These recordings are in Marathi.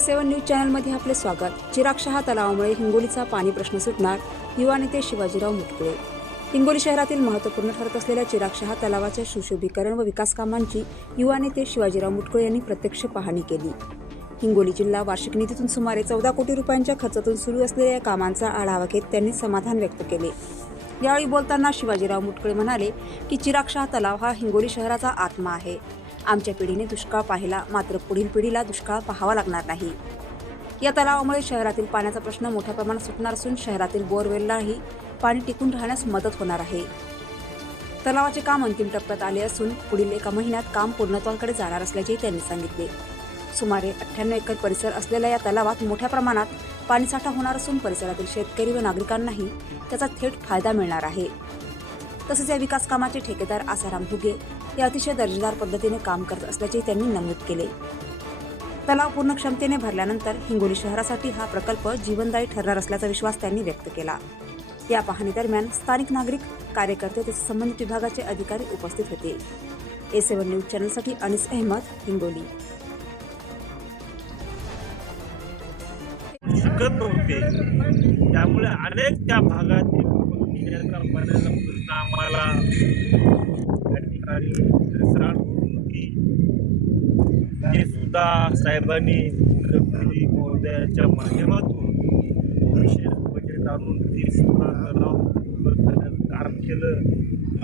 A7 न्यूज चॅनलमध्ये आपले स्वागत। चिराग शहा तलावामुळे हिंगोलीचा पाणी प्रश्न सुटणार, युवा नेते शिवाजीराव मुटकुळे। हिंगोली शहरातील महत्त्वपूर्ण ठरत असलेल्या चिराग शहा तलावाच्या सुशोभीकरण व विकास कामांची युवा नेते शिवाजीराव मुटकुळे यांनी प्रत्यक्ष पाहणी केली। हिंगोली जिल्हा वार्षिक निधीतून सुमारे 14 कोटी रुपयांच्या खर्चातून सुरू असलेल्या या कामांचा आढावा घेत त्यांनी समाधान व्यक्त केले। यावेळी बोलताना शिवाजीराव मुटकुळे म्हणाले की चिराग शहा तलाव हा हिंगोली शहराचा आत्मा आहे। आमच्या पिढीने दुष्काळ पाहिला, मात्र पुढील पिढीला दुष्काळ पाहावा लागणार नाही। या तलावामुळे शहरातील पाण्याचा प्रश्न मोठ्या प्रमाणात सुटणार असून शहरातील बोरवेललाही पाणी टिकून राहण्यास मदत होणार आहे। तलावाचे काम अंतिम टप्प्यात आले असून पुढील एका महिन्यात काम पूर्णत्वाकडे जाणार असल्याचे त्यांनी सांगितले। सुमारे 98 एकर परिसर असलेल्या या तलावात मोठ्या प्रमाणात पाणीसाठा होणार असून परिसरातील शेतकरी व नागरिकांनाही त्याचा थेट फायदा मिळणार आहे। तसेच या विकास कामाचे ठेकेदार आसाराम घुगे हे अतिशय दर्जेदार पद्धतीने काम करत असल्याचे त्यांनी नमूद केले। तलाव पूर्ण क्षमतेने भरल्यानंतर हिंगोली शहरासाठी हा प्रकल्प जीवनदायी ठरणार असल्याचा विश्वास त्यांनी व्यक्त केला। या पाहणी दरम्यान स्थानिक नागरिक, कार्यकर्ते तसेच संबंधित विभागाचे अधिकारी उपस्थित होते। A7 न्यूज चॅनलसाठी अनिस अहमद, हिंगोली। शिकत होते, त्यामुळे अनेक त्या भागातील पिण्याचा पाण्याचा प्रश्न आम्हाला त्या ठिकाणी निर्माण होत होती। ते सुद्धा साहेबांनी मुख्यमंत्री महोदयाच्या माध्यमातून विशेष बजेट आणून ते सुद्धा तलाव करण्याचं काम केलं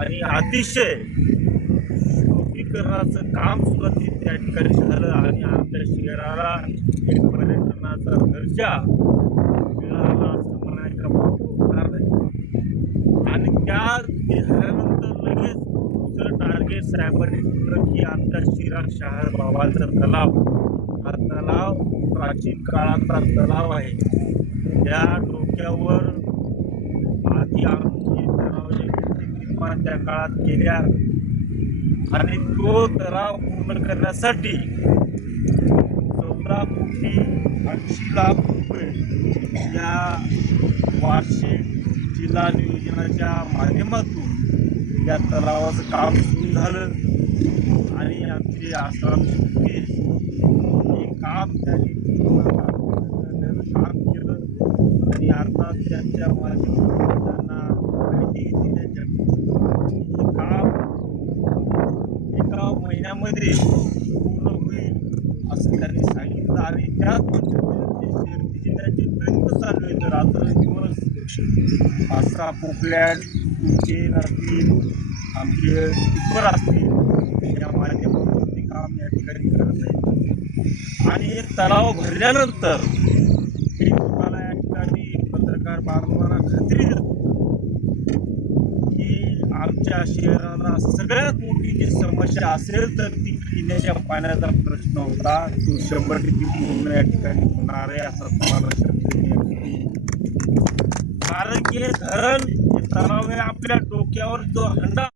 आणि अतिशय शुद्धीकरणाचं काम सुद्धा त्या ठिकाणी झालं आणि आमच्या शहराला एक पर्यटनाचा दर्जा मिळाला असं म्हणायला होणार नाही। आणि त्या झाल्यानंतर लगेच दुसरं टार्गेट साहेबांनी ठेवलं की आमच्या चिराग शहा बाबाचा तलाव हा तलाव प्राचीन काळाचा तलाव आहे। त्या डोक्यावर आधी आमचे तलावाचे निर्माण त्या काळात केल्या आणि तो तलाव पूर्ण करण्यासाठी 14 कोटी 80 लाख रुपये या वार्षिक जिल्हा नियोजनाच्या माध्यमातून या तलावाचं काम सुरू झालं आणि आमचे आसाराम घुगे हे काम त्यांनी काम केलं आणि आता त्यांच्या माध्यमातून त्यांना माहिती दिली हे काम एका महिन्यामध्ये पूर्ण होईल असं त्यांनी सांगितलं आणि त्याच पद्धतीने जिल्ह्याचे प्रयत्न चालू आहेत। रात्रंदिवस आसरा पोकलँड तुमचे असतील, आमचे टिप्पर असतील, या माध्यमातून ते काम या ठिकाणी करत आहेत। आणि हे तलाव भरल्यानंतर मी तुम्हाला या ठिकाणी पत्रकार बांधवांना खात्री देतो की आमच्या शहराला सगळ्यात मोठी जी समस्या असेल तर ती पिण्याच्या पाण्याचा प्रश्न होता, तो 100% पूर्ण या ठिकाणी होणार आहे असं तुम्हाला शब्द मी कारण की हे धरण हे तलाव हे आपल्या डोक्यावर जो हंडा